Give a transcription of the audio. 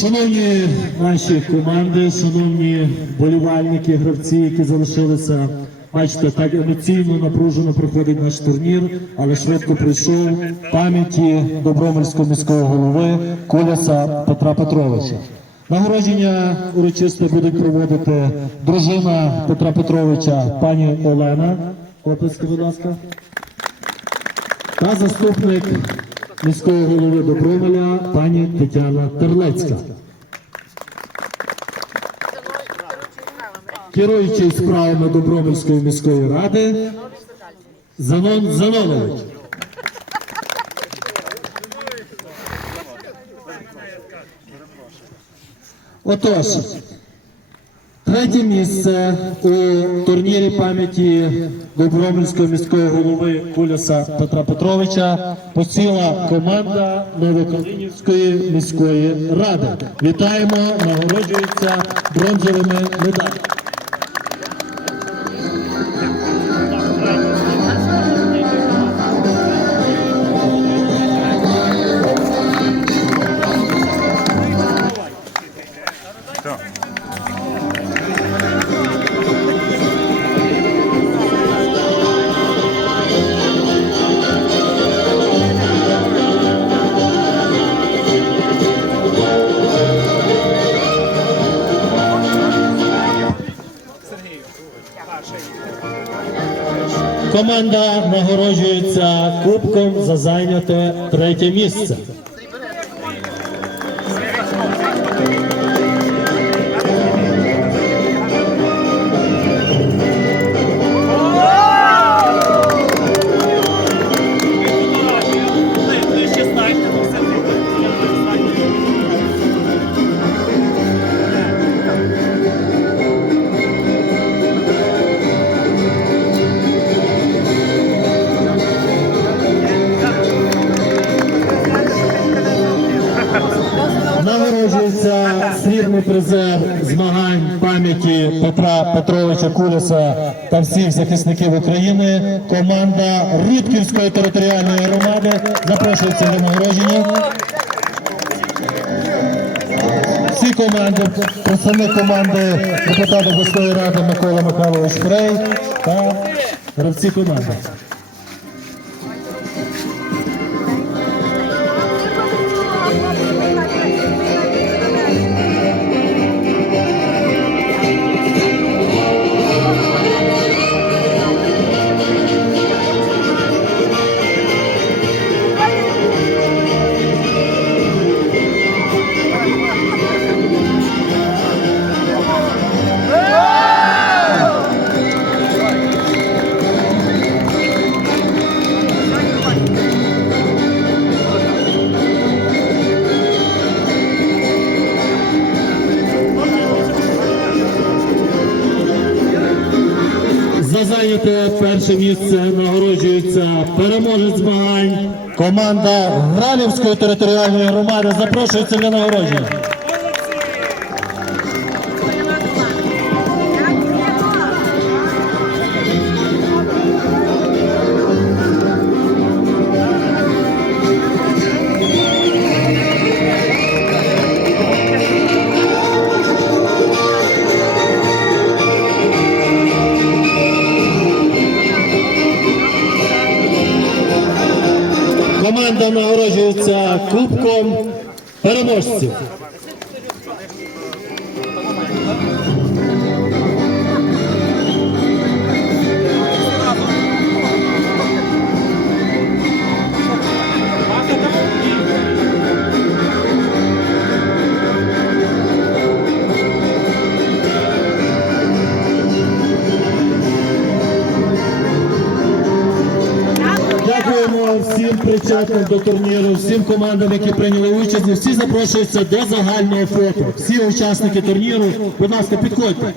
Шановні наші команди, шановні болівальники, гравці, які залишилися, бачите, так емоційно напружено проходить наш турнір, але швидко прийшов пам'яті Добромирського міського голови Коляса Петра Петровича. Нагородження урочисто будуть проводити дружина Петра Петровича, пані Олена. Оплески, будь ласка. Та заступник міського голови Добромеля пані Тетяна Терлецька. Керуючий справами Добромельської міської ради Занон Занович. Отож, третє місце у турнірі пам'яті Добромельського міського голови Куляса Петра Петровича посіла команда Новокалинівської міської ради. Вітаємо, нагороджується бронзовими медалями. Команда нагороджується кубком за зайняте третє місце. Нагороджується срібний призер змагань пам'яті Петра Петровича Кулеса та всіх захисників України. Команда Рудківської територіальної громади запрошується до нагородження. Всі команди, представник команди депутата обласної ради Микола Михайлович Фрей та гравці команди. Зайняте перше місце нагороджується переможець змагань. Команда Гралівської територіальної громади запрошується для нагородження. Нагороджується кубком переможців. Всім причетним до турніру, всім командам, які прийняли участь. Всі запрошуються до загального фото. Всі учасники турніру, будь ласка, підходьте.